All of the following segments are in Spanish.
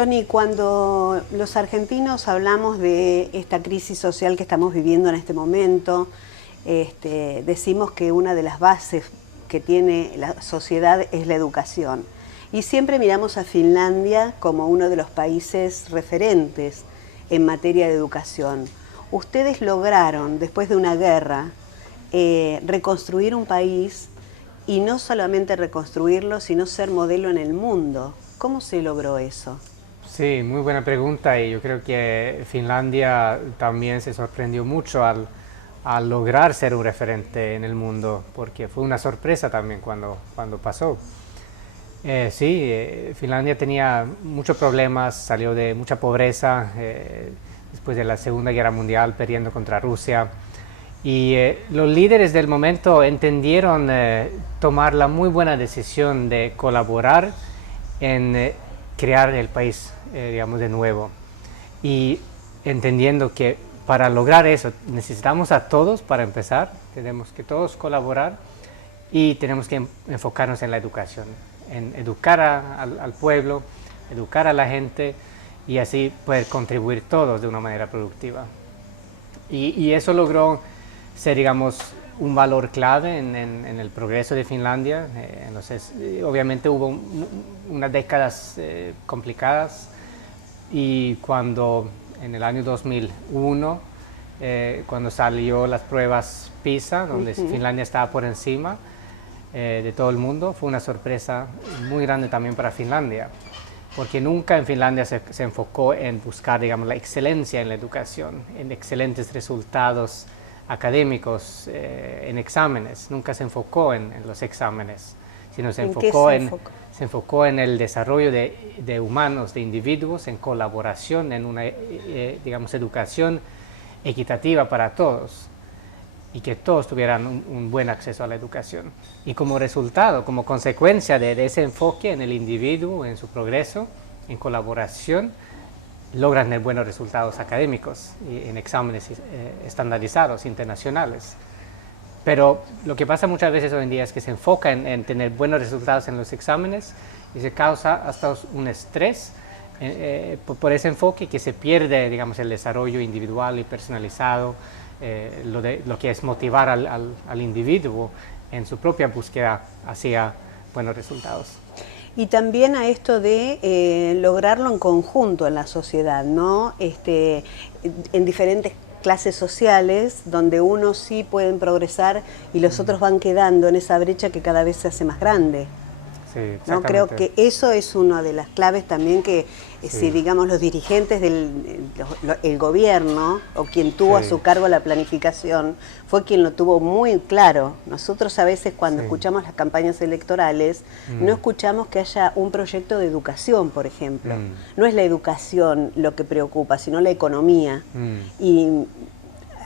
Johnny, cuando los argentinos hablamos de esta crisis social que estamos viviendo en este momento, decimos que una de las bases que tiene la sociedad es la educación. Y siempre miramos a Finlandia como uno de los países referentes en materia de educación. Ustedes lograron, después de una guerra, reconstruir un país y no solamente reconstruirlo, sino ser modelo en el mundo. ¿Cómo se logró eso? Sí, muy buena pregunta, y yo creo que Finlandia también se sorprendió mucho al lograr ser un referente en el mundo, porque fue una sorpresa también cuando pasó. Finlandia tenía muchos problemas, salió de mucha pobreza después de la Segunda Guerra Mundial, perdiendo contra Rusia. Y los líderes del momento entendieron tomar la muy buena decisión de colaborar en crear el país, digamos, de nuevo. Y entendiendo que para lograr eso necesitamos a todos para empezar, tenemos que todos colaborar y tenemos que enfocarnos en la educación, en educar al pueblo, educar a la gente y así poder contribuir todos de una manera productiva. Y eso logró ser, digamos, un valor clave en el progreso de Finlandia. Entonces, obviamente hubo unas décadas complicadas, y cuando en el año 2001, cuando salió las pruebas PISA, donde Finlandia estaba por encima de todo el mundo, fue una sorpresa muy grande también para Finlandia, porque nunca en Finlandia se enfocó en buscar, digamos, la excelencia en la educación, en excelentes resultados académicos, en exámenes. Nunca se enfocó en los exámenes, sino se enfocó en el desarrollo de humanos, de individuos, en colaboración, en una, digamos, educación equitativa para todos, y que todos tuvieran un buen acceso a la educación. Y como resultado, como consecuencia de ese enfoque en el individuo, en su progreso, en colaboración, logran tener buenos resultados académicos y en exámenes estandarizados, internacionales. Pero lo que pasa muchas veces hoy en día es que se enfoca en tener buenos resultados en los exámenes, y se causa hasta un estrés por ese enfoque, que se pierde, digamos, el desarrollo individual y personalizado, lo que es motivar al individuo en su propia búsqueda hacia buenos resultados. Y también a esto de lograrlo en conjunto en la sociedad, ¿no? En diferentes clases sociales, donde unos sí pueden progresar y los otros van quedando en esa brecha que cada vez se hace más grande. Sí, ¿No? Creo que eso es una de las claves también que, si digamos los dirigentes el gobierno, o quien tuvo a su cargo la planificación, fue quien lo tuvo muy claro. Nosotros a veces cuando escuchamos las campañas electorales, no escuchamos que haya un proyecto de educación, por ejemplo. No es la educación lo que preocupa, sino la economía. Y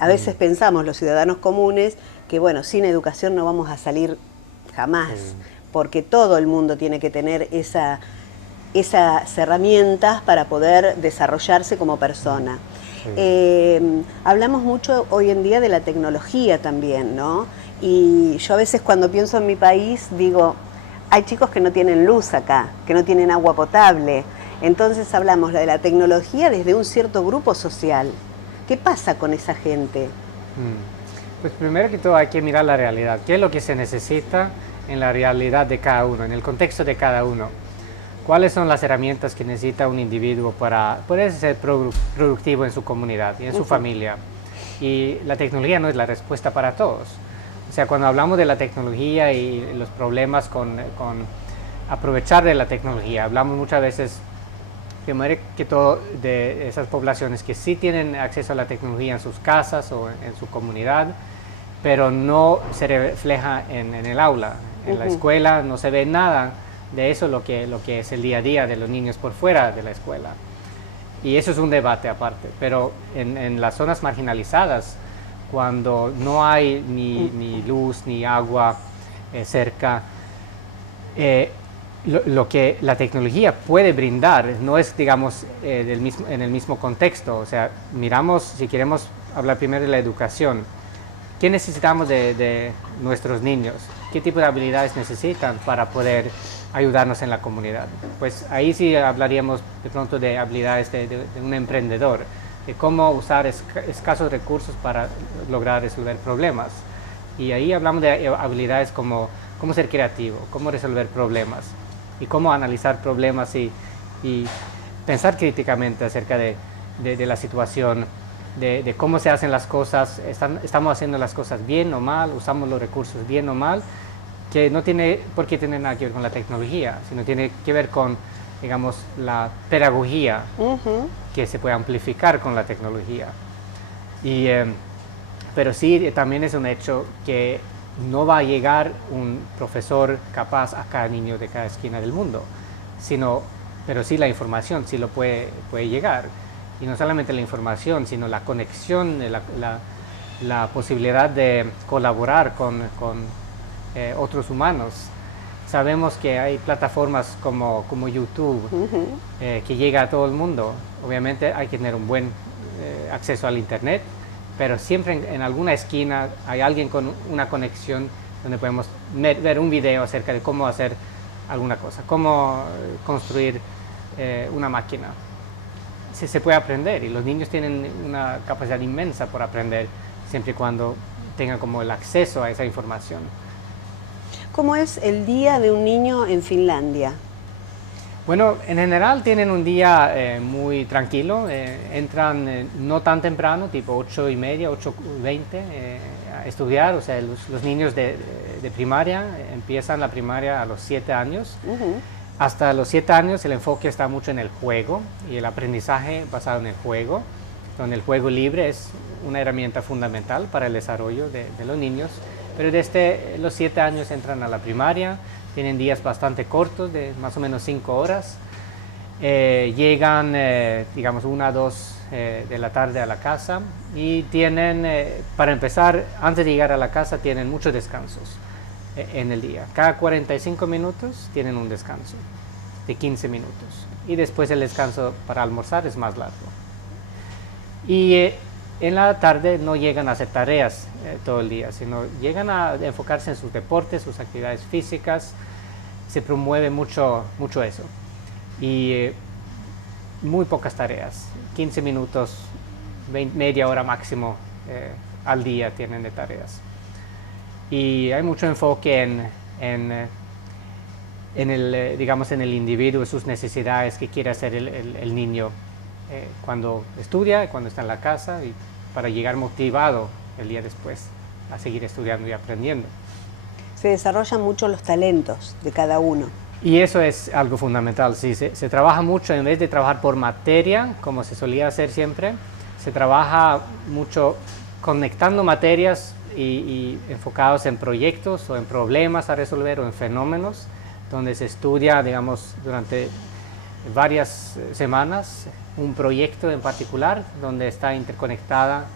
a veces pensamos los ciudadanos comunes que, bueno, sin educación no vamos a salir jamás. Porque todo el mundo tiene que tener esas herramientas para poder desarrollarse como persona. Hablamos mucho hoy en día de la tecnología también, ¿no? Y yo a veces cuando pienso en mi país digo, hay chicos que no tienen luz acá, que no tienen agua potable. Entonces hablamos de la tecnología desde un cierto grupo social. ¿Qué pasa con esa gente? Pues primero que todo hay que mirar la realidad. ¿Qué es lo que se necesita en la realidad de cada uno, en el contexto de cada uno? ¿Cuáles son las herramientas que necesita un individuo para poder ser productivo en su comunidad y en su familia? Y la tecnología no es la respuesta para todos. O sea, cuando hablamos de la tecnología y los problemas con aprovechar de la tecnología, hablamos muchas veces, primero que todo, de esas poblaciones que sí tienen acceso a la tecnología en sus casas o en su comunidad, pero no se refleja en el aula. En la escuela no se ve nada de eso, lo que es el día a día de los niños por fuera de la escuela. Y eso es un debate aparte. Pero en las zonas marginalizadas, cuando no hay ni luz ni agua cerca, lo que la tecnología puede brindar no es, digamos, en el mismo contexto. O sea, miramos, si queremos hablar primero de la educación, ¿qué necesitamos de nuestros niños? ¿Qué tipo de habilidades necesitan para poder ayudarnos en la comunidad. Pues ahí sí hablaríamos de pronto de habilidades de un emprendedor, de cómo usar escasos recursos para lograr resolver problemas. Y ahí hablamos de habilidades como cómo ser creativo, cómo resolver problemas y cómo analizar problemas y pensar críticamente acerca de la situación, de cómo se hacen las cosas, estamos haciendo las cosas bien o mal, usamos los recursos bien o mal, que no tiene por qué tener nada que ver con la tecnología, sino tiene que ver con, digamos, la pedagogía que se puede amplificar con la tecnología. Pero sí, también es un hecho que no va a llegar un profesor capaz a cada niño de cada esquina del mundo, pero sí la información sí lo puede llegar. Y no solamente la información, sino la conexión, la posibilidad de colaborar con otros humanos. Sabemos que hay plataformas como YouTube que llega a todo el mundo. Obviamente hay que tener un buen acceso al internet, pero siempre en alguna esquina hay alguien con una conexión donde podemos ver un video acerca de cómo hacer alguna cosa, cómo construir una máquina. Se puede aprender y los niños tienen una capacidad inmensa por aprender siempre y cuando tengan como el acceso a esa información. ¿Cómo es el día de un niño en Finlandia? Bueno, en general tienen un día muy tranquilo, entran no tan temprano, tipo 8:30, 8:20, a estudiar, o sea, los niños de primaria empiezan la primaria a los 7 años. Hasta los 7 años el enfoque está mucho en el juego y el aprendizaje basado en el juego, donde el juego libre es una herramienta fundamental para el desarrollo de los niños. Pero desde los 7 años entran a la primaria, tienen días bastante cortos, de más o menos 5 horas. Llegan, digamos, 1 a 2 de la tarde a la casa y tienen, para empezar, antes de llegar a la casa, tienen muchos descansos en el día. Cada 45 minutos tienen un descanso de 15 minutos y después el descanso para almorzar es más largo. Y en la tarde no llegan a hacer tareas todo el día, sino llegan a enfocarse en sus deportes, sus actividades físicas. Se promueve mucho eso. Y muy pocas tareas, 15 minutos, media hora máximo al día tienen de tareas. Y hay mucho enfoque en el individuo, sus necesidades, qué quiere hacer el niño cuando estudia, cuando está en la casa, y para llegar motivado el día después a seguir estudiando y aprendiendo. Se desarrollan mucho los talentos de cada uno. Y eso es algo fundamental, sí, se trabaja mucho, en vez de trabajar por materia, como se solía hacer siempre, se trabaja mucho conectando materias y enfocados en proyectos o en problemas a resolver o en fenómenos, donde se estudia, digamos, durante varias semanas un proyecto en particular donde está interconectados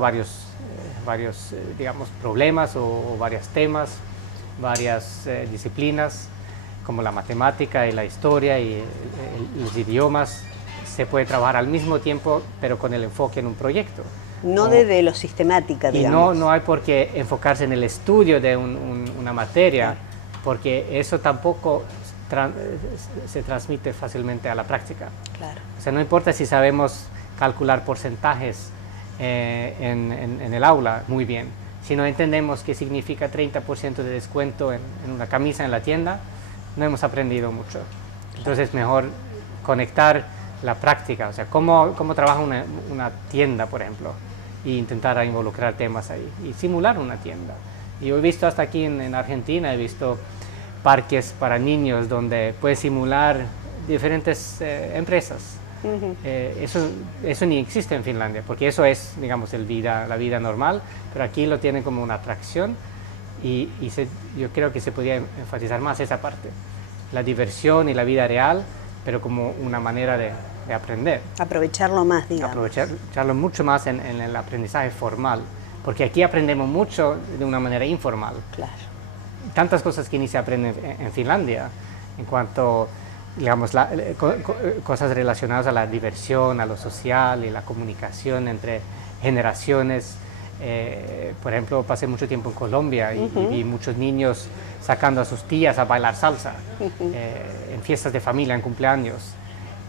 varios digamos, problemas o varios temas, varias disciplinas como la matemática y la historia y los idiomas. Se puede trabajar al mismo tiempo, pero con el enfoque en un proyecto. No desde lo sistemática, digamos. Y no hay por qué enfocarse en el estudio de una materia, claro, porque eso tampoco se transmite fácilmente a la práctica. Claro. O sea, no importa si sabemos calcular porcentajes en el aula muy bien, si no entendemos qué significa 30% de descuento en una camisa en la tienda, no hemos aprendido mucho. Entonces es mejor conectar la práctica, o sea, cómo trabaja una tienda, por ejemplo, e intentar involucrar temas ahí y simular una tienda. Y yo he visto hasta aquí en Argentina, he visto parques para niños donde puedes simular diferentes empresas. Eso ni existe en Finlandia, porque eso es, digamos, la vida normal, pero aquí lo tienen como una atracción y yo creo que se podría enfatizar más esa parte, la diversión y la vida real, pero como una manera de aprender. Aprovecharlo más, digamos. Aprovecharlo mucho más en el aprendizaje formal, porque aquí aprendemos mucho de una manera informal. Claro. Tantas cosas que ni se aprenden en Finlandia, en cuanto, digamos, cosas relacionadas a la diversión, a lo social y la comunicación entre generaciones, Por ejemplo, pasé mucho tiempo en Colombia y vi muchos niños sacando a sus tías a bailar salsa en fiestas de familia, en cumpleaños.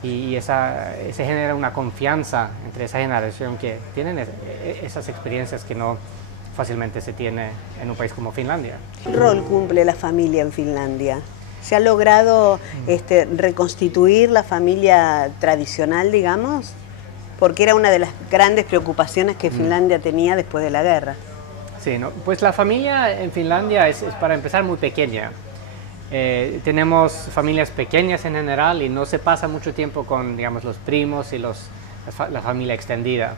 Y se genera una confianza entre esa generación que tienen esas experiencias que no fácilmente se tiene en un país como Finlandia. ¿Qué rol cumple la familia en Finlandia? ¿Se ha logrado reconstituir la familia tradicional, digamos? Porque era una de las grandes preocupaciones que Finlandia tenía después de la guerra. Sí, ¿no? Pues la familia en Finlandia es para empezar muy pequeña. Tenemos familias pequeñas en general y no se pasa mucho tiempo con, digamos, los primos y la familia extendida.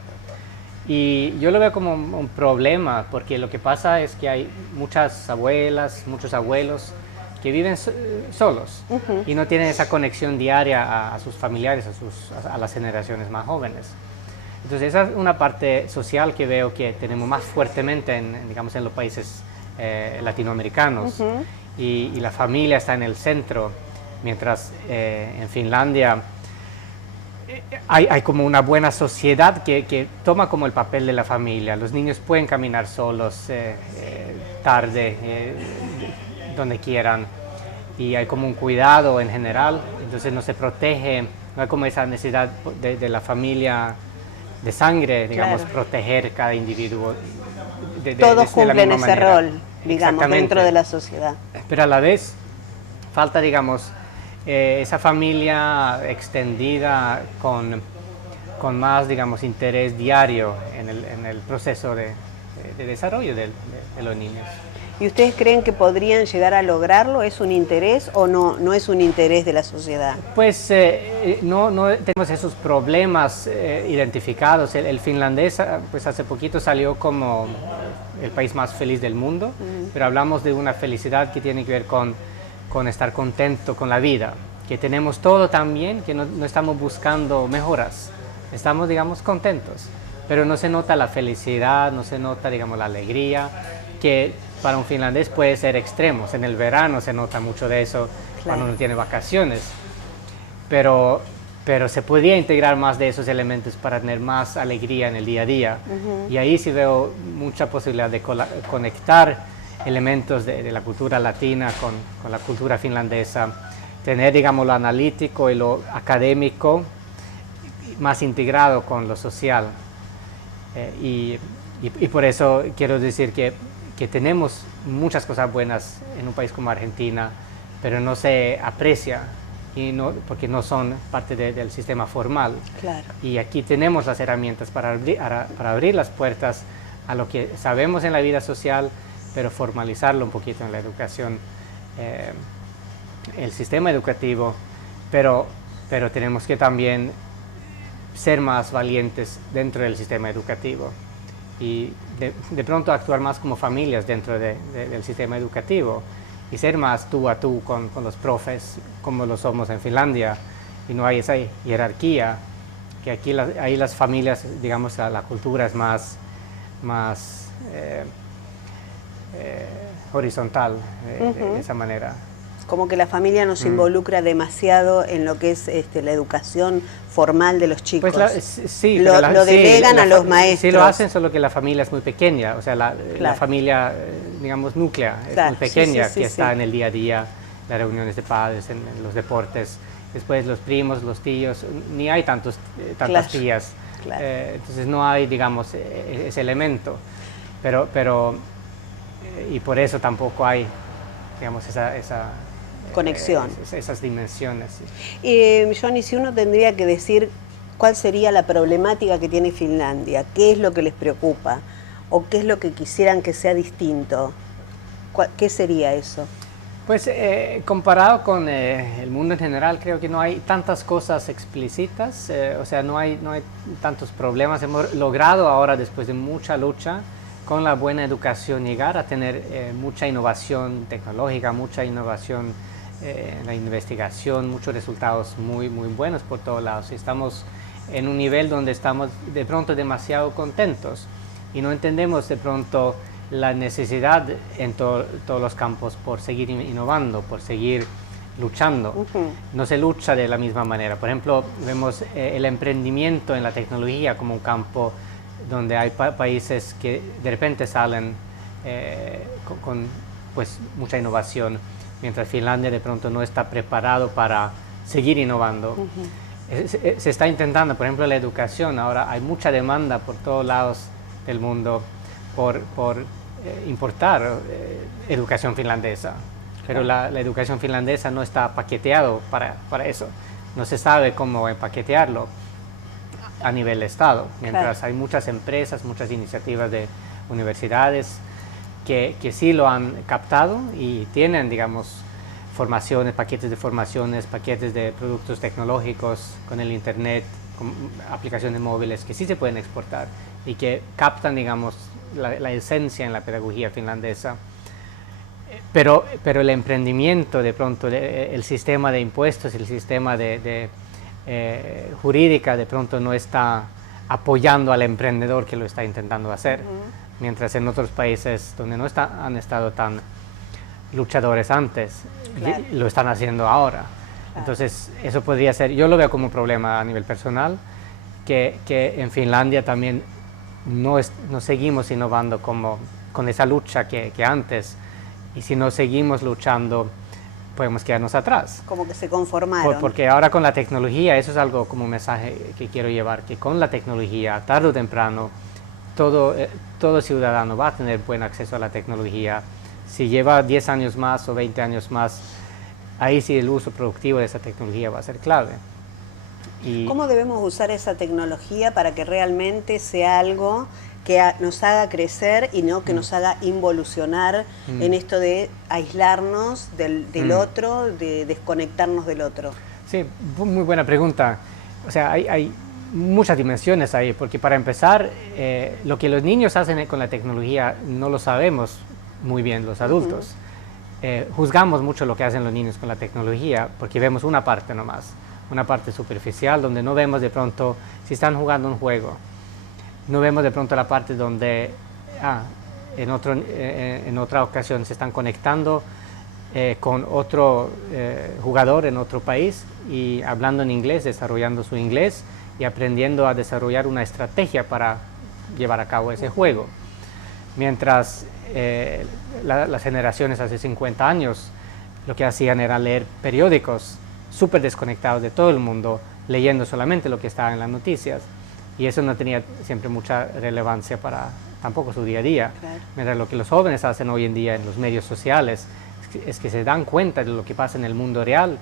Y yo lo veo como un problema, porque lo que pasa es que hay muchas abuelas, muchos abuelos que viven solos y no tienen esa conexión diaria a sus familiares, a las generaciones más jóvenes. Entonces esa es una parte social que veo que tenemos más fuertemente digamos, en los países latinoamericanos. Y la familia está en el centro, mientras en Finlandia hay como una buena sociedad que toma como el papel de la familia. Los niños pueden caminar solos tarde, donde quieran, y hay como un cuidado en general, entonces no se protege, no hay como esa necesidad de la familia de sangre, digamos, proteger cada individuo. Todos cumplen ese manera. Rol, digamos, dentro de la sociedad. Pero a la vez falta, digamos, esa familia extendida con más, digamos, interés diario en el proceso de desarrollo de los niños. ¿Y ustedes creen que podrían llegar a lograrlo? ¿Es un interés o no es un interés de la sociedad? Pues no tenemos esos problemas identificados. El finlandés, pues hace poquito salió como el país más feliz del mundo, pero hablamos de una felicidad que tiene que ver con estar contento con la vida, que tenemos todo tan bien que no estamos buscando mejoras, estamos, digamos, contentos, pero no se nota la felicidad, no se nota, digamos, la alegría, que para un finlandés puede ser extremos. En el verano se nota mucho de eso, cuando uno tiene vacaciones, pero se podría integrar más de esos elementos para tener más alegría en el día a día. Y ahí sí veo mucha posibilidad de conectar elementos de la cultura latina con la cultura finlandesa, tener, digamos, lo analítico y lo académico más integrado con lo social. Y por eso quiero decir que tenemos muchas cosas buenas en un país como Argentina, pero no se aprecia porque no son parte del sistema formal. Claro. Y aquí tenemos las herramientas para abrir las puertas a lo que sabemos en la vida social, pero formalizarlo un poquito en la educación, el sistema educativo, pero tenemos que también ser más valientes dentro del sistema educativo y de pronto actuar más como familias dentro del sistema educativo y ser más tú a tú con los profes, como lo somos en Finlandia, y no hay esa jerarquía, que aquí ahí las familias, digamos, la cultura es más horizontal, de esa manera. Como que la familia no se involucra demasiado en lo que es la educación formal de los chicos. Pues sí, lo delegan a los maestros. Sí lo hacen, solo que la familia es muy pequeña, o sea, la familia, digamos, núclea es muy pequeña, que está en el día a día, las reuniones de padres, en los deportes. Después los primos, los tíos, ni hay tantas tías. Claro. Entonces no hay, digamos, ese elemento. Pero y por eso tampoco hay, digamos, esa conexión. Esas dimensiones. Johnny, si uno tendría que decir cuál sería la problemática que tiene Finlandia, qué es lo que les preocupa o qué es lo que quisieran que sea distinto, ¿qué sería eso? Pues comparado con el mundo en general, creo que no hay tantas cosas explícitas, o sea, no hay tantos problemas. Hemos logrado ahora, después de mucha lucha, con la buena educación, llegar a tener mucha innovación tecnológica, mucha innovación en la investigación, muchos resultados muy buenos por todos lados. Estamos en un nivel donde estamos de pronto demasiado contentos y no entendemos de pronto la necesidad en todos los campos por seguir innovando, por seguir luchando. No se lucha de la misma manera. Por ejemplo, vemos el emprendimiento en la tecnología como un campo donde hay países que de repente salen con pues, mucha innovación, mientras Finlandia de pronto no está preparado para seguir innovando. Se está intentando, por ejemplo, la educación. Ahora hay mucha demanda por todos lados del mundo por importar educación finlandesa, pero la educación finlandesa no está paqueteado para eso. No se sabe cómo empaquetearlo a nivel de Estado, mientras hay muchas empresas, muchas iniciativas de universidades que sí lo han captado y tienen, digamos, formaciones, paquetes de productos tecnológicos con el Internet, con aplicaciones móviles que sí se pueden exportar y que captan, digamos, la esencia en la pedagogía finlandesa. Pero el emprendimiento, de pronto, el sistema de impuestos, el sistema jurídica, de pronto no está apoyando al emprendedor que lo está intentando hacer, mientras en otros países donde no han estado tan luchadores antes, claro, lo están haciendo ahora. Entonces, eso podría ser, yo lo veo como un problema a nivel personal, que en Finlandia también no seguimos innovando con esa lucha que antes, y si no seguimos luchando, podemos quedarnos atrás. Como que se conformaron. Porque ahora con la tecnología, eso es algo como un mensaje que quiero llevar, que con la tecnología, tarde o temprano, todo ciudadano va a tener buen acceso a la tecnología. Si lleva 10 años más o 20 años más, ahí sí el uso productivo de esa tecnología va a ser clave. ¿Cómo debemos usar esa tecnología para que realmente sea algo que nos haga crecer y no que nos haga involucionar en esto de aislarnos del otro, de desconectarnos del otro? Sí, muy buena pregunta. O sea, hay muchas dimensiones ahí, porque para empezar, lo que los niños hacen con la tecnología no lo sabemos muy bien los adultos. Juzgamos mucho lo que hacen los niños con la tecnología porque vemos una parte nomás, una parte superficial donde no vemos de pronto si están jugando un juego, no vemos de pronto la parte donde en otra ocasión se están conectando con otro jugador en otro país y hablando en inglés, desarrollando su inglés y aprendiendo a desarrollar una estrategia para llevar a cabo ese juego. Mientras las generaciones hace 50 años lo que hacían era leer periódicos súper desconectados de todo el mundo, leyendo solamente lo que estaba en las noticias, y eso no tenía siempre mucha relevancia para tampoco su día a día. Claro. Mientras lo que los jóvenes hacen hoy en día en los medios sociales es que se dan cuenta de lo que pasa en el mundo real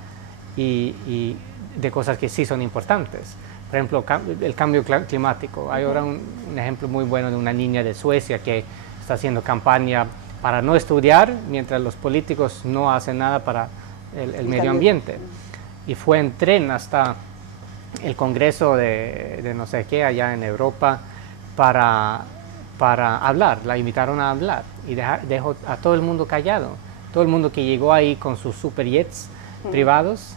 y de cosas que sí son importantes. Por ejemplo, el cambio climático. Hay ahora un ejemplo muy bueno de una niña de Suecia que está haciendo campaña para no estudiar mientras los políticos no hacen nada para el medio ambiente. Y fue en tren hasta el Congreso de no sé qué allá en Europa para hablar. La invitaron a hablar y dejó a todo el mundo callado. Todo el mundo que llegó ahí con sus superjets privados,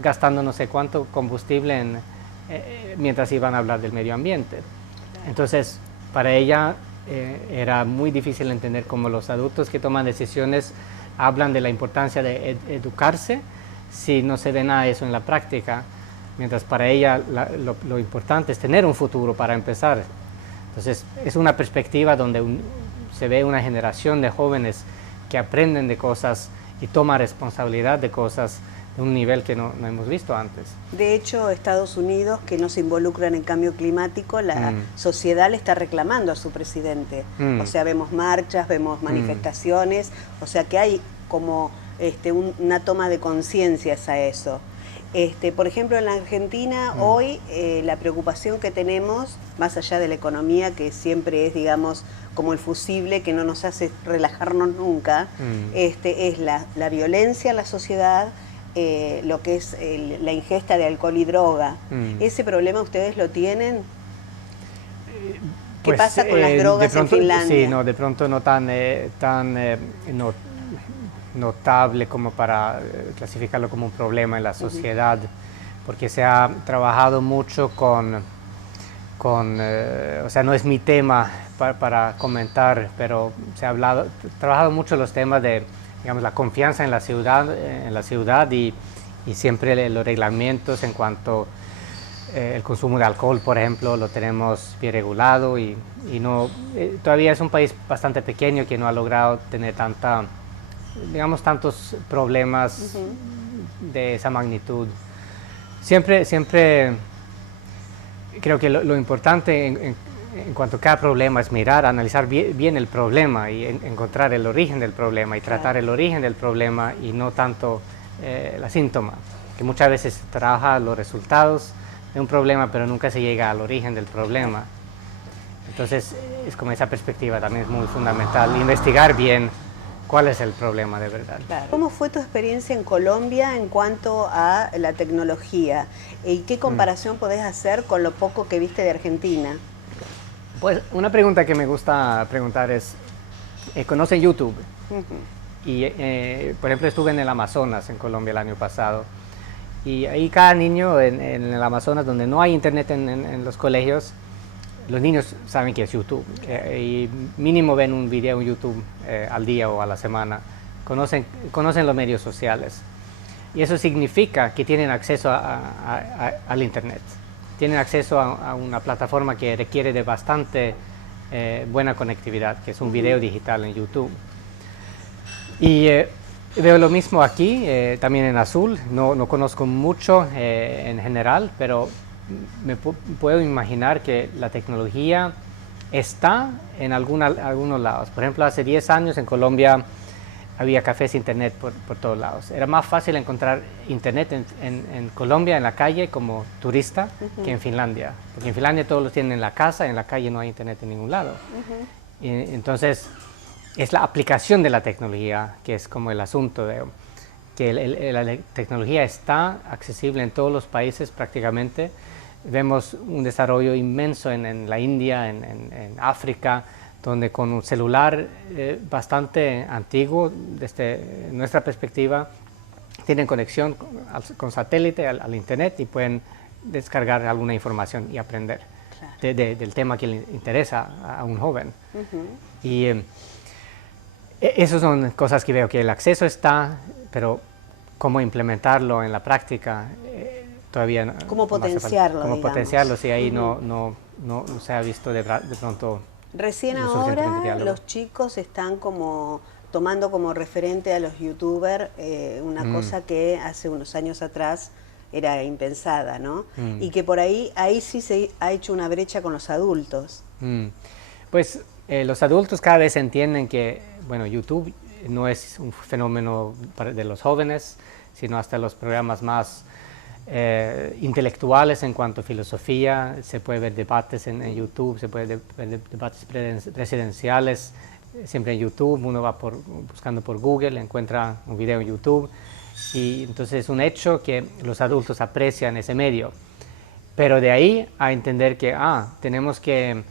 gastando no sé cuánto combustible mientras iban a hablar del medio ambiente. Entonces, para ella era muy difícil entender cómo los adultos que toman decisiones hablan de la importancia de educarse si no se ve nada de eso en la práctica, mientras para ella lo importante es tener un futuro para empezar. Entonces, es una perspectiva donde se ve una generación de jóvenes que aprenden de cosas y toman responsabilidad de cosas de un nivel que no hemos visto antes. De hecho, Estados Unidos, que no se involucran en cambio climático, la sociedad le está reclamando a su presidente. O sea, vemos marchas, vemos manifestaciones, o sea que hay como una toma de conciencia a eso. Por ejemplo, en la Argentina hoy la preocupación que tenemos, más allá de la economía, que siempre es, digamos, como el fusible que no nos hace relajarnos nunca, es la violencia en la sociedad, lo que es la ingesta de alcohol y droga. ¿Ese problema ustedes lo tienen? ¿Qué pasa con las drogas en Finlandia? Sí, no, de pronto no tan notable como para clasificarlo como un problema en la sociedad, porque se ha trabajado mucho o sea, no es mi tema para comentar, pero se ha trabajado mucho los temas de, digamos, la confianza en la ciudad y siempre los reglamentos en cuanto el consumo de alcohol, por ejemplo, lo tenemos bien regulado y no, todavía es un país bastante pequeño que no ha logrado tener tantos problemas de esa magnitud. Siempre creo que lo importante en cuanto a cada problema es mirar, analizar bien el problema y encontrar el origen del problema y tratar el origen del problema y no tanto la síntoma, que muchas veces se trabaja los resultados de un problema pero nunca se llega al origen del problema. Entonces es como esa perspectiva también es muy fundamental, investigar bien cuál es el problema de verdad. Claro. ¿Cómo fue tu experiencia en Colombia en cuanto a la tecnología? ¿Y qué comparación podés hacer con lo poco que viste de Argentina? Pues una pregunta que me gusta preguntar es, ¿conocen YouTube? Y por ejemplo estuve en el Amazonas, en Colombia el año pasado, y ahí cada niño en el Amazonas, donde no hay internet en los colegios, los niños saben que es YouTube, y mínimo ven un video en YouTube al día o a la semana, conocen los medios sociales, y eso significa que tienen acceso al internet, tienen acceso a una plataforma que requiere de bastante buena conectividad, que es un video digital en YouTube. Y veo lo mismo aquí, también en Azul, no conozco mucho en general, pero me puedo imaginar que la tecnología está en algunos lados. Por ejemplo, hace 10 años en Colombia había cafés internet por todos lados. Era más fácil encontrar internet en Colombia, en la calle, como turista, que en Finlandia. Porque en Finlandia todos lo tienen en la casa, en la calle no hay internet en ningún lado. Y entonces, es la aplicación de la tecnología que es como el asunto de que la tecnología está accesible en todos los países prácticamente. Vemos un desarrollo inmenso en la India, en África, donde con un celular bastante antiguo, desde nuestra perspectiva, tienen conexión con satélite al internet y pueden descargar alguna información y aprender del tema que le interesa a un joven. Y esas son cosas que veo que el acceso está, pero cómo implementarlo en la práctica todavía no. ¿Cómo potenciarlo? Cómo potenciarlo, si ahí no se ha visto de pronto. Recién ahora los chicos están como tomando como referente a los youtubers, una cosa que hace unos años atrás era impensada, ¿no? Y que por ahí sí se ha hecho una brecha con los adultos. Pues los adultos cada vez entienden que, bueno, YouTube no es un fenómeno de los jóvenes, sino hasta los programas más intelectuales en cuanto a filosofía. Se puede ver debates en YouTube, se puede ver debates presidenciales siempre en YouTube. Uno va buscando por Google, encuentra un video en YouTube, y entonces es un hecho que los adultos aprecian ese medio. Pero de ahí a entender que tenemos que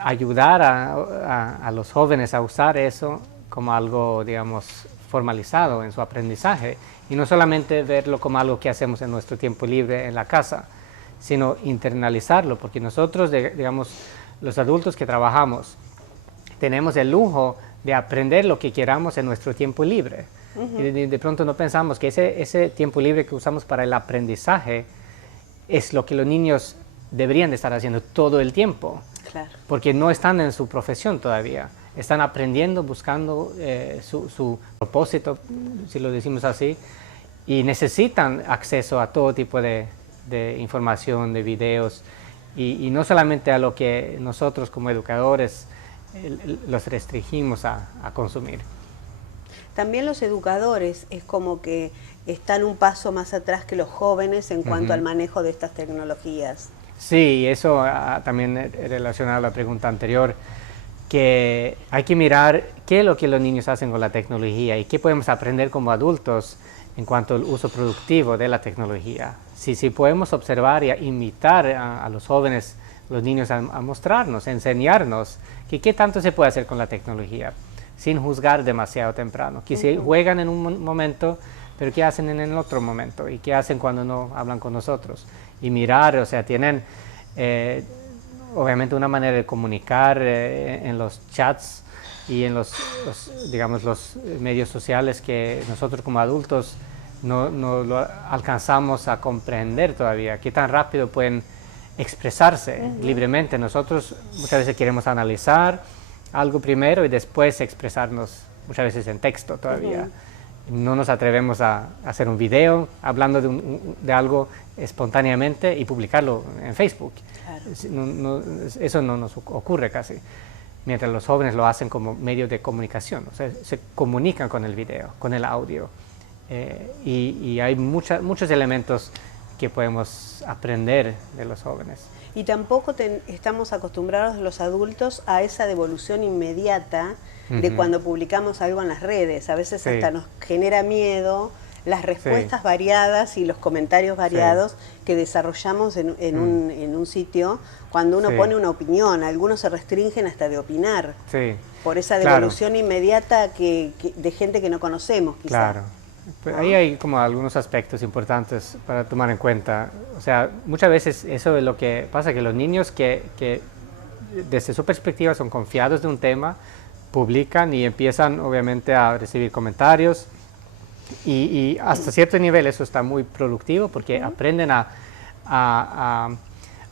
ayudar a los jóvenes a usar eso como algo, digamos, formalizado en su aprendizaje, y no solamente verlo como algo que hacemos en nuestro tiempo libre en la casa, sino internalizarlo, porque nosotros, digamos, los adultos que trabajamos, tenemos el lujo de aprender lo que queramos en nuestro tiempo libre. Y de pronto no pensamos que ese tiempo libre que usamos para el aprendizaje es lo que los niños deberían de estar haciendo todo el tiempo. Claro. Porque no están en su profesión todavía, están aprendiendo, buscando su propósito, si lo decimos así, y necesitan acceso a todo tipo de información, de videos, y no solamente a lo que nosotros como educadores los restringimos a consumir. También los educadores es como que están un paso más atrás que los jóvenes en cuanto al manejo de estas tecnologías. Sí, eso también relacionado a la pregunta anterior, que hay que mirar qué es lo que los niños hacen con la tecnología y qué podemos aprender como adultos en cuanto al uso productivo de la tecnología. Si podemos observar y imitar a los jóvenes, los niños, a mostrarnos, a enseñarnos qué tanto se puede hacer con la tecnología, sin juzgar demasiado temprano. Que si juegan en un momento, pero qué hacen en el otro momento y qué hacen cuando no hablan con nosotros. Y mirar, o sea, tienen obviamente una manera de comunicar en los chats y en digamos, los medios sociales que nosotros como adultos no lo alcanzamos a comprender todavía, qué tan rápido pueden expresarse libremente. Nosotros muchas veces queremos analizar algo primero y después expresarnos, muchas veces en texto todavía. No nos atrevemos a hacer un video hablando de algo espontáneamente y publicarlo en Facebook. Claro. Eso no nos ocurre casi. Mientras los jóvenes lo hacen como medio de comunicación, o sea, se comunican con el video, con el audio. Y hay muchos elementos que podemos aprender de los jóvenes. Y tampoco estamos acostumbrados los adultos a esa devolución inmediata de cuando publicamos algo en las redes. A veces hasta nos genera miedo las respuestas variadas y los comentarios variados que desarrollamos en un sitio cuando uno pone una opinión. Algunos se restringen hasta de opinar por esa devolución inmediata de gente que no conocemos, quizás. Claro. Pues ahí hay como algunos aspectos importantes para tomar en cuenta. O sea, muchas veces eso es lo que pasa, que los niños que desde su perspectiva son confiados de un tema, publican y empiezan obviamente a recibir comentarios y hasta cierto nivel eso está muy productivo porque aprenden a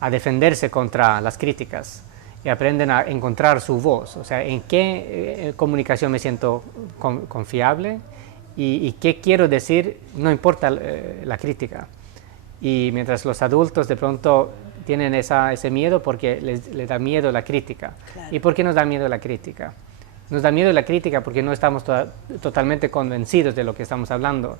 defenderse contra las críticas y aprenden a encontrar su voz. O sea, en qué comunicación me siento confiable y qué quiero decir, no importa la crítica. Y mientras los adultos de pronto tienen ese miedo porque les da miedo la crítica. Claro. ¿Y por qué nos da miedo la crítica? Nos da miedo la crítica porque no estamos totalmente convencidos de lo que estamos hablando.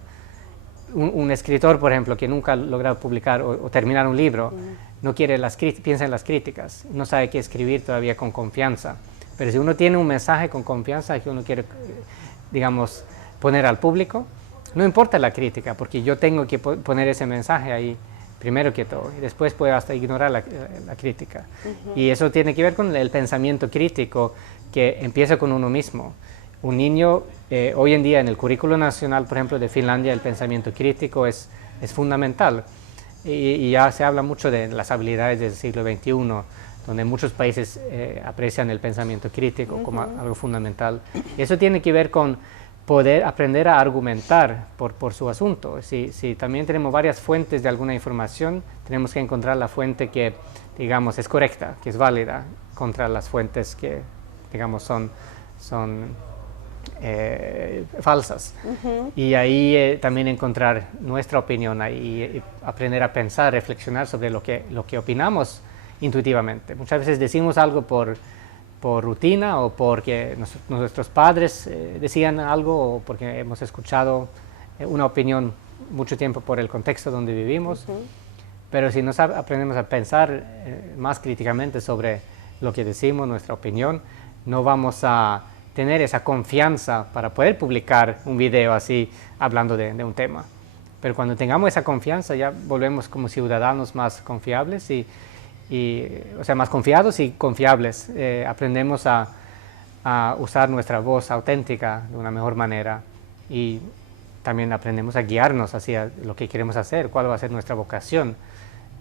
Un escritor, por ejemplo, que nunca ha logrado publicar o terminar un libro, no quiere piensa en las críticas, no sabe qué escribir todavía con confianza. Pero si uno tiene un mensaje con confianza que uno quiere, digamos, poner al público, no importa la crítica, porque yo tengo que poner ese mensaje ahí primero que todo, y después puedo hasta ignorar la crítica. Y eso tiene que ver con el pensamiento crítico que empieza con uno mismo. Un niño, hoy en día en el currículo nacional, por ejemplo, de Finlandia, el pensamiento crítico es fundamental. Y ya se habla mucho de las habilidades del siglo XXI, donde muchos países aprecian el pensamiento crítico como algo fundamental. Y eso tiene que ver con poder aprender a argumentar por su asunto. Si también tenemos varias fuentes de alguna información, tenemos que encontrar la fuente que, digamos, es correcta, que es válida, contra las fuentes que, digamos, son falsas. Y ahí también encontrar nuestra opinión y aprender a pensar, reflexionar sobre lo que opinamos intuitivamente. Muchas veces decimos algo por rutina o porque nuestros padres decían algo o porque hemos escuchado una opinión mucho tiempo por el contexto donde vivimos. Pero si nos aprendemos a pensar más críticamente sobre lo que decimos, nuestra opinión, no vamos a tener esa confianza para poder publicar un video así hablando de un tema. Pero cuando tengamos esa confianza ya volvemos como ciudadanos más confiables o sea, más confiados y confiables. Aprendemos a usar nuestra voz auténtica de una mejor manera y también aprendemos a guiarnos hacia lo que queremos hacer, cuál va a ser nuestra vocación.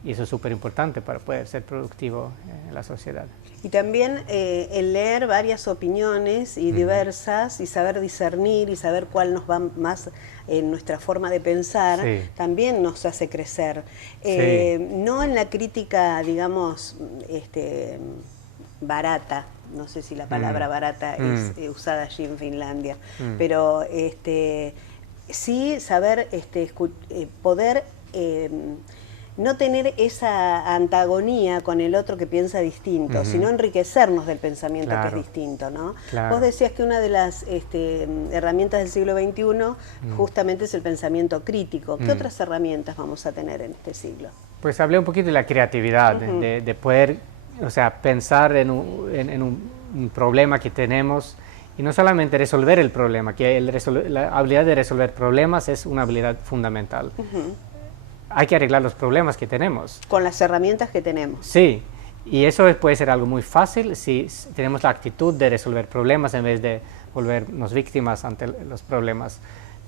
Y eso es súper importante para poder ser productivo en la sociedad. Y también el leer varias opiniones y diversas y saber discernir y saber cuál nos va más en nuestra forma de pensar, también nos hace crecer. No en la crítica, digamos, barata, no sé si la palabra barata es usada allí en Finlandia, pero sí saber poder no tener esa antagonía con el otro que piensa distinto, sino enriquecernos del pensamiento que es distinto, ¿no? Vos decías que una de las herramientas del siglo XXI justamente es el pensamiento crítico. ¿Qué otras herramientas vamos a tener en este siglo? Pues hablé un poquito de la creatividad, de poder, o sea, pensar en un problema que tenemos y no solamente resolver el problema, que la habilidad de resolver problemas es una habilidad fundamental. Hay que arreglar los problemas que tenemos. Con las herramientas que tenemos. Sí, y eso puede ser algo muy fácil si tenemos la actitud de resolver problemas en vez de volvernos víctimas ante los problemas.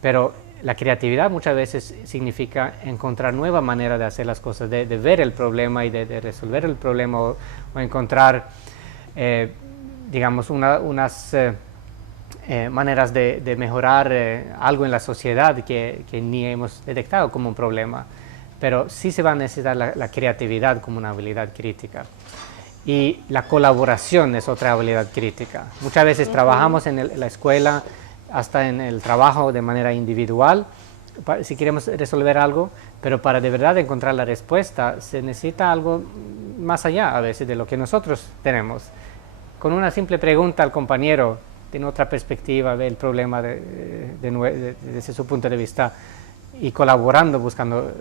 Pero la creatividad muchas veces significa encontrar nueva manera de hacer las cosas, de ver el problema y de resolver el problema o encontrar, digamos, unas maneras de mejorar algo en la sociedad que ni hemos detectado como un problema, pero sí se va a necesitar la creatividad como una habilidad crítica. Y la colaboración es otra habilidad crítica. Muchas veces trabajamos en la escuela, hasta en el trabajo de manera individual, si queremos resolver algo, pero para de verdad encontrar la respuesta se necesita algo más allá a veces de lo que nosotros tenemos. Con una simple pregunta al compañero, tiene otra perspectiva, ve el problema desde su punto de vista, y colaborando, buscando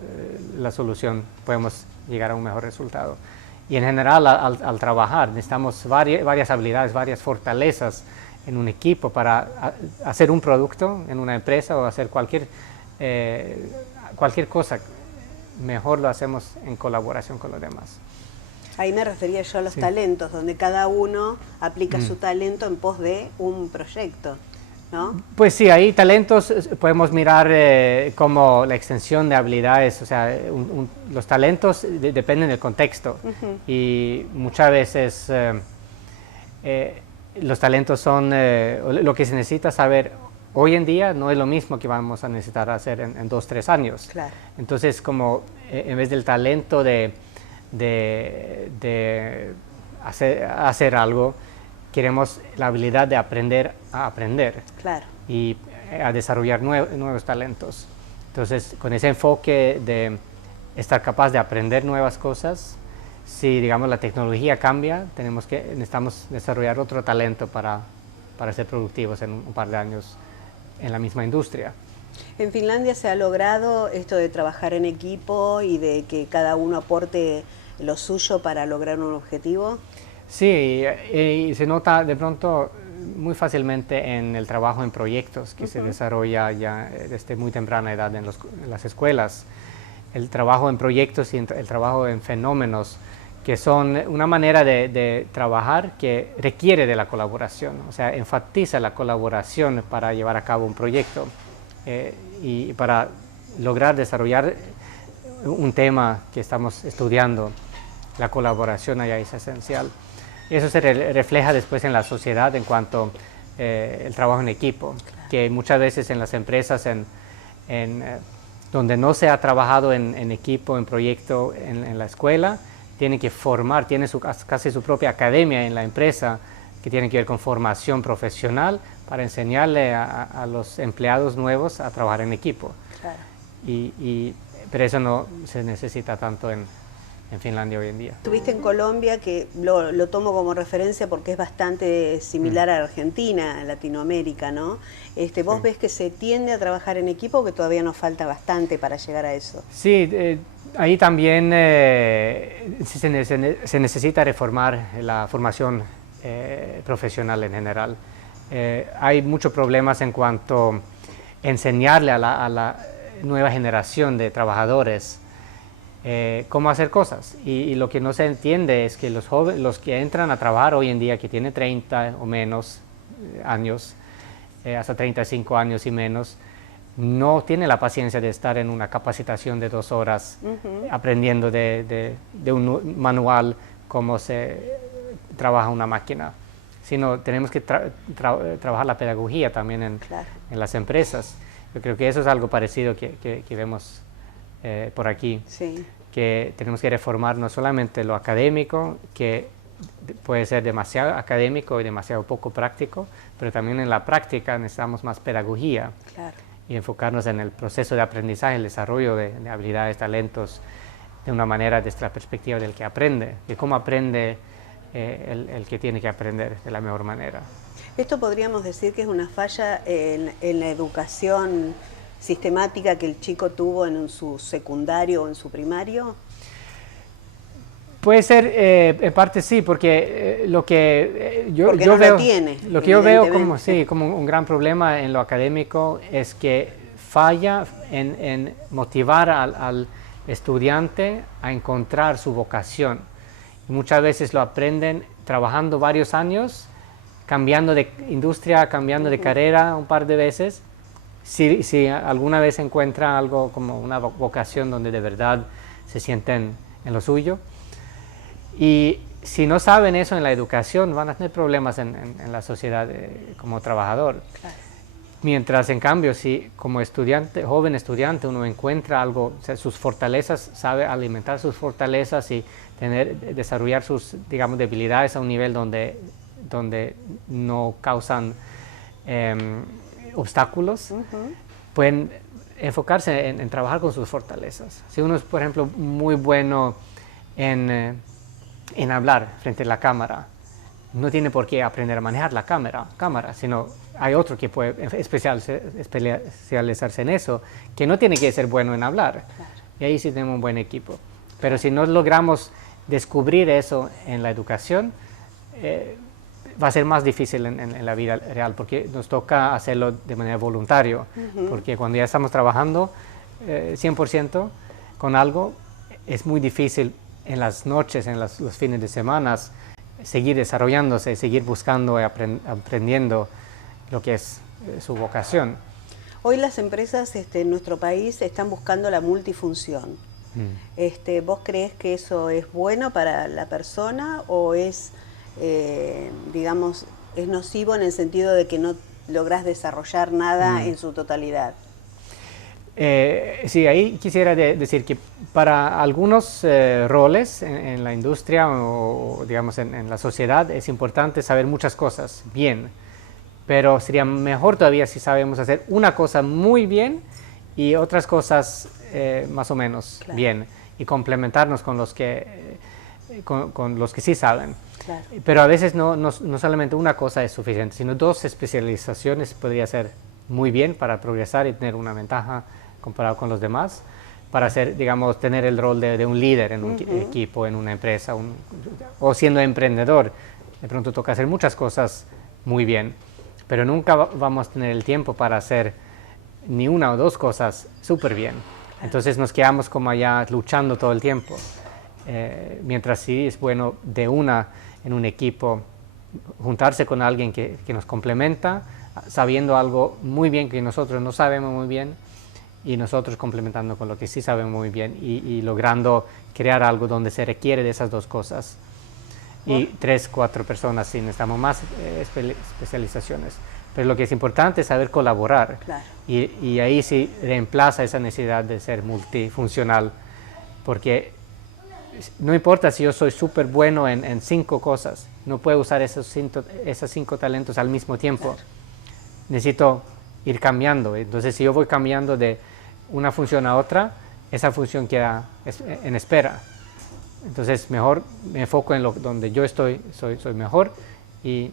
la solución, podemos llegar a un mejor resultado. Y en general, al trabajar, necesitamos varias habilidades, varias fortalezas en un equipo para hacer un producto en una empresa o hacer cualquier cosa. Mejor lo hacemos en colaboración con los demás. Ahí me refería yo a los talentos, donde cada uno aplica su talento en pos de un proyecto, ¿no? Pues sí, ahí talentos podemos mirar como la extensión de habilidades, o sea, los talentos dependen del contexto y muchas veces los talentos son lo que se necesita saber hoy en día no es lo mismo que vamos a necesitar hacer en 2 o 3 años. Claro. Entonces, como en vez del talento de hacer algo, queremos la habilidad de aprender a aprender. Claro. Y a desarrollar nuevos talentos. Entonces, con ese enfoque de estar capaz de aprender nuevas cosas, si digamos la tecnología cambia, necesitamos desarrollar otro talento para ser productivos en un par de años en la misma industria. ¿En Finlandia se ha logrado esto de trabajar en equipo y de que cada uno aporte lo suyo para lograr un objetivo? Sí, y se nota de pronto muy fácilmente en el trabajo en proyectos que se desarrolla ya desde muy temprana edad en las escuelas. El trabajo en proyectos y el trabajo en fenómenos, que son una manera de trabajar que requiere de la colaboración, o sea, enfatiza la colaboración para llevar a cabo un proyecto y para lograr desarrollar un tema que estamos estudiando. La colaboración allá es esencial. Y eso se refleja después en la sociedad en cuanto el trabajo en equipo, que muchas veces en las empresas donde no se ha trabajado en equipo, en proyecto, en la escuela, tienen que formar, tiene casi su propia academia en la empresa que tiene que ver con formación profesional para enseñarle a los empleados nuevos a trabajar en equipo. Claro. Pero eso no se necesita tanto en Finlandia hoy en día. Estuviste en Colombia, que lo tomo como referencia porque es bastante similar a Argentina, a Latinoamérica, ¿no? ¿Vos ves que se tiende a trabajar en equipo o que todavía nos falta bastante para llegar a eso? Sí, ahí también se necesita reformar la formación profesional en general. Hay muchos problemas en cuanto a enseñarle a la nueva generación de trabajadores cómo hacer cosas, y lo que no se entiende es que los jóvenes, los que entran a trabajar hoy en día, que tienen 30 o menos años, hasta 35 años y menos, no tienen la paciencia de estar en una capacitación de 2 horas aprendiendo de un manual cómo se trabaja una máquina, sino tenemos que trabajar la pedagogía también en las empresas. Yo creo que eso es algo parecido que vemos por aquí, que tenemos que reformar no solamente lo académico, que puede ser demasiado académico y demasiado poco práctico, pero también en la práctica necesitamos más pedagogía y enfocarnos en el proceso de aprendizaje, el desarrollo de habilidades, talentos, de una manera desde la perspectiva del que aprende, de cómo aprende el que tiene que aprender de la mejor manera. Esto podríamos decir que es una falla en la educación sistemática que el chico tuvo en su secundario o en su primario. Puede ser, en parte sí, porque lo que yo veo como un gran problema en lo académico es que falla en motivar al estudiante a encontrar su vocación. Y muchas veces lo aprenden trabajando varios años, cambiando de industria, cambiando de carrera un par de veces. Si alguna vez encuentran algo como una vocación donde de verdad se sienten en lo suyo. Y si no saben eso en la educación, van a tener problemas en la sociedad como trabajador. Claro. Mientras, en cambio, si como estudiante, joven estudiante, uno encuentra algo, o sea, sus fortalezas, sabe alimentar sus fortalezas y desarrollar sus, digamos, debilidades a un nivel donde no causan obstáculos, pueden enfocarse en trabajar con sus fortalezas. Si uno es, por ejemplo, muy bueno en hablar frente a la cámara, no tiene por qué aprender a manejar la cámara, sino hay otro que puede especializarse en eso, que no tiene que ser bueno en hablar. Claro. Y ahí sí tenemos un buen equipo. Pero si no logramos descubrir eso en la educación, va a ser más difícil en la vida real, porque nos toca hacerlo de manera voluntaria, porque cuando ya estamos trabajando 100% con algo, es muy difícil en las noches, en los fines de semana, seguir desarrollándose, seguir buscando y aprendiendo lo que es su vocación. Hoy las empresas en nuestro país están buscando la multifunción. ¿Vos crees que eso es bueno para la persona o es, digamos, es nocivo en el sentido de que no lográs desarrollar nada en su totalidad? Sí, ahí quisiera decir que para algunos roles en la industria o digamos en la sociedad es importante saber muchas cosas bien, pero sería mejor todavía si sabemos hacer una cosa muy bien y otras cosas más o menos bien y complementarnos con los que sí saben. Claro. Pero a veces no solamente una cosa es suficiente, sino dos especializaciones podría ser muy bien para progresar y tener una ventaja comparado con los demás, para digamos, tener el rol de un líder en un equipo, en una empresa, o siendo emprendedor. De pronto toca hacer muchas cosas muy bien, pero nunca vamos a tener el tiempo para hacer ni una o dos cosas súper bien. Entonces nos quedamos como allá luchando todo el tiempo. Mientras sí es bueno en un equipo, juntarse con alguien que nos complementa, sabiendo algo muy bien que nosotros no sabemos muy bien, y nosotros complementando con lo que sí sabemos muy bien y logrando crear algo donde se requiere de esas dos cosas. Y 3, 4 personas, sí, necesitamos más especializaciones. Pero lo que es importante es saber colaborar. Claro. Y ahí sí reemplaza esa necesidad de ser multifuncional, porque no importa si yo soy súper bueno en 5 cosas, no puedo usar esos 5 talentos al mismo tiempo. Claro. Necesito ir cambiando. Entonces, si yo voy cambiando de una función a otra, esa función queda en espera. Entonces, mejor me enfoco en donde yo soy mejor y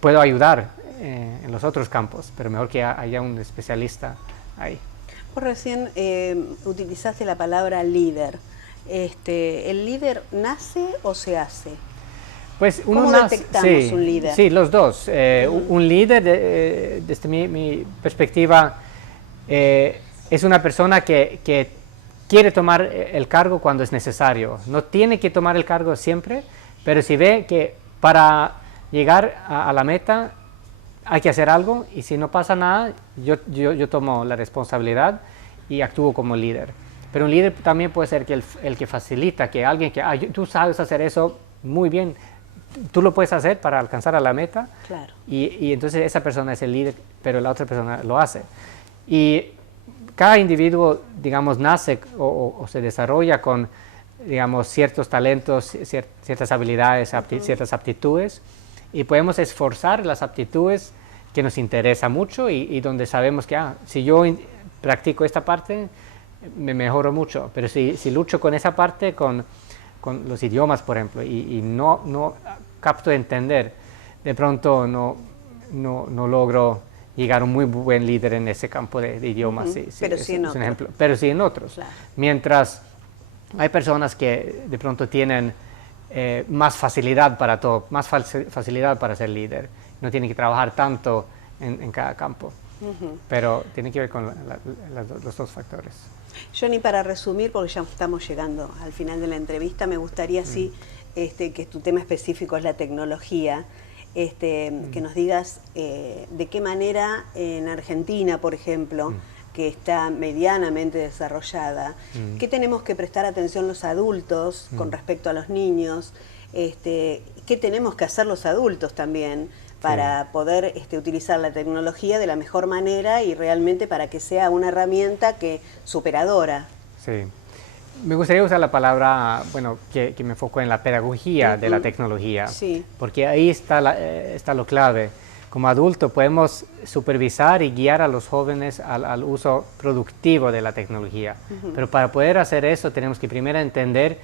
puedo ayudar en los otros campos, pero mejor que haya un especialista ahí. Vos recién utilizaste la palabra líder. ¿El líder nace o se hace? Pues ¿Cómo detectamos un líder? Sí, los dos. Un líder, desde mi perspectiva, es una persona que quiere tomar el cargo cuando es necesario. No tiene que tomar el cargo siempre, pero si ve que para llegar a la meta hay que hacer algo y si no pasa nada, yo tomo la responsabilidad y actúo como líder. Pero un líder también puede ser el que facilita, que alguien que, tú sabes hacer eso muy bien, tú lo puedes hacer para alcanzar a la meta. Claro. Y entonces esa persona es el líder, pero la otra persona lo hace. Y cada individuo, digamos, nace o se desarrolla con, digamos, ciertos talentos, ciertas habilidades, ciertas aptitudes, y podemos esforzar las aptitudes que nos interesa mucho y donde sabemos que, si yo practico esta parte, me mejoro mucho, pero si lucho con esa parte, con los idiomas, por ejemplo, y no capto entender, de pronto no logro llegar a un muy buen líder en ese campo de idiomas. Pero sí en otros. Ejemplo. Pero sí en otros. Claro. Mientras hay personas que de pronto tienen más facilidad para todo, más facilidad para ser líder. No tienen que trabajar tanto en cada campo. Pero tiene que ver con los dos factores. Johnny, para resumir, porque ya estamos llegando al final de la entrevista, me gustaría que tu tema específico es la tecnología, que nos digas de qué manera en Argentina, por ejemplo, que está medianamente desarrollada, qué tenemos que prestar atención los adultos con respecto a los niños, qué tenemos que hacer los adultos también para poder utilizar la tecnología de la mejor manera y realmente para que sea una herramienta superadora. Sí. Me gustaría usar la palabra, bueno, que me enfoco en la pedagogía de la tecnología, porque ahí está lo clave. Como adulto podemos supervisar y guiar a los jóvenes al uso productivo de la tecnología, pero para poder hacer eso tenemos que primero entender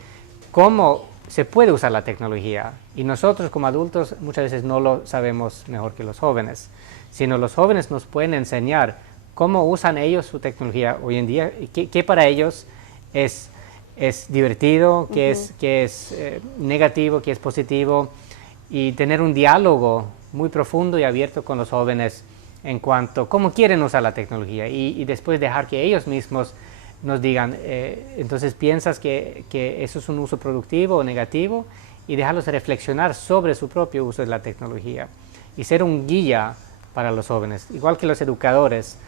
cómo se puede usar la tecnología, y nosotros como adultos muchas veces no lo sabemos mejor que los jóvenes, sino los jóvenes nos pueden enseñar cómo usan ellos su tecnología hoy en día, y qué para ellos es divertido, qué es negativo, qué es positivo, y tener un diálogo muy profundo y abierto con los jóvenes en cuanto a cómo quieren usar la tecnología, y después dejar que ellos mismos nos digan, entonces piensas que eso es un uso productivo o negativo, y dejarlos reflexionar sobre su propio uso de la tecnología y ser un guía para los jóvenes, igual que los educadores,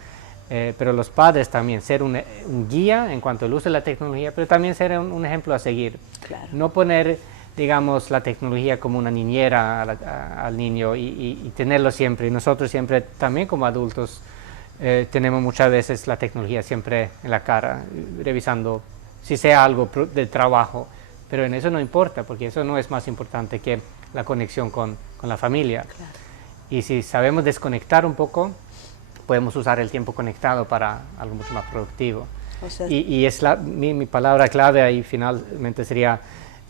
pero los padres también, ser un guía en cuanto al uso de la tecnología, pero también ser un ejemplo a seguir. Claro. No poner, digamos, la tecnología como una niñera al niño y tenerlo siempre. Y nosotros siempre, también como adultos, tenemos muchas veces la tecnología siempre en la cara, revisando si sea algo de trabajo, pero en eso no importa, porque eso no es más importante que la conexión con la familia. Claro. Y si sabemos desconectar un poco, podemos usar el tiempo conectado para algo mucho más productivo. O sea, y es mi palabra clave ahí finalmente sería,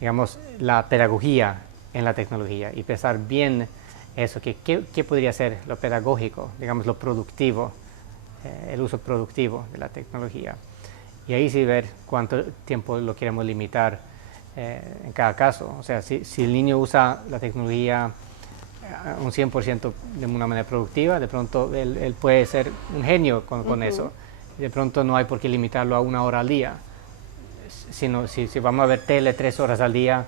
digamos, la pedagogía en la tecnología, y pensar bien eso, qué podría ser lo pedagógico, digamos, lo productivo, el uso productivo de la tecnología. Y ahí sí ver cuánto tiempo lo queremos limitar en cada caso. O sea, si el niño usa la tecnología un 100% de una manera productiva, de pronto él puede ser un genio con eso. De pronto no hay por qué limitarlo a 1 hora al día, sino si vamos a ver tele 3 horas al día,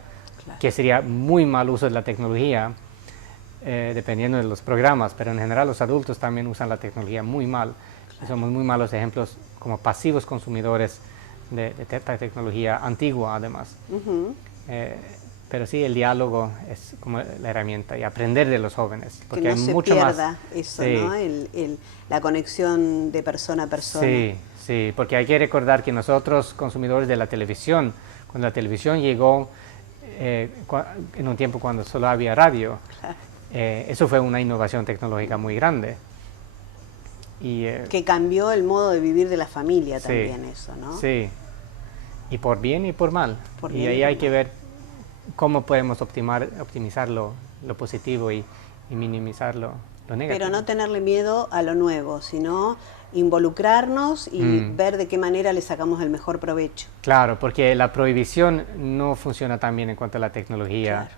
que sería muy mal uso de la tecnología, dependiendo de los programas, pero en general los adultos también usan la tecnología muy mal. Somos muy malos ejemplos como pasivos consumidores de esta tecnología antigua, además. Pero sí, el diálogo es como la herramienta, y aprender de los jóvenes, porque que no hay se mucho pierda más. eso, Sí. ¿no? La conexión de persona a persona. Sí, sí, porque hay que recordar que nosotros, consumidores de la televisión, cuando la televisión llegó en un tiempo cuando solo había radio, Claro. Eso fue una innovación tecnológica muy grande. Y, que cambió el modo de vivir de la familia sí, también, eso, ¿no? Sí, y por bien y por mal. Y ahí hay que ver cómo podemos optimizar lo positivo y minimizar lo negativo. Pero no tenerle miedo a lo nuevo, sino involucrarnos y ver de qué manera le sacamos el mejor provecho. Claro, porque la prohibición no funciona tan bien en cuanto a la tecnología.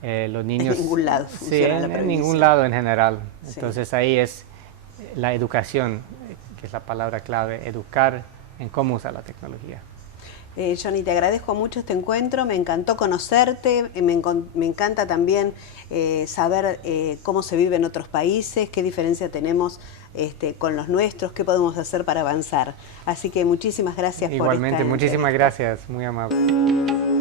Claro. Los niños, en ningún lado funciona la prohibición. En ningún lado en general. Sí. Entonces ahí es la educación, que es la palabra clave, educar en cómo usar la tecnología. Johnny, te agradezco mucho este encuentro, me encantó conocerte, me encanta también saber cómo se vive en otros países, qué diferencia tenemos con los nuestros, qué podemos hacer para avanzar. Así que muchísimas gracias por esta entrevista. Igualmente, muchísimas gracias, muy amable.